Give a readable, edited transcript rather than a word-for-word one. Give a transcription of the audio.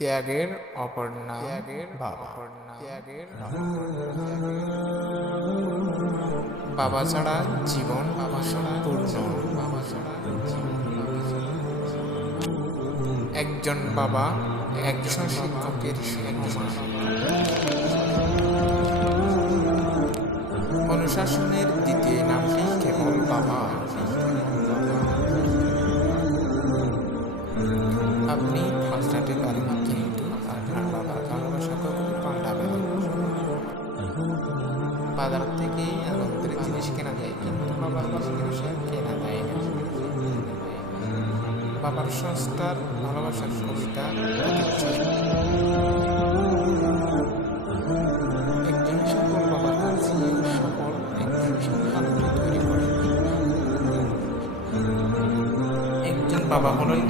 ত্যাগের অপর নাম বাবা। বাবা ছাড়া জীবন অসম্পূর্ণ। একজন বাবা একজন শিক্ষকের সমান। অনুশাসনের দ্বিতীয় নামটি কেবল বাবা। আপনি ফার্স্টে পারেন, কিন্তু আপনার বাবার ভালোবাসা কখনো পাল্টাবে না। বাজার থেকে আনন্দের জিনিস কেনা যায়, কিন্তু বাবার ভালোবাসা কেনা যায় না। বাবার সংস্কার, ভালোবাসার কবিতা, একজন সফল বাবার কাছে সফল একজন সন্তানকে তৈরি করে। একজন বাবা হলেন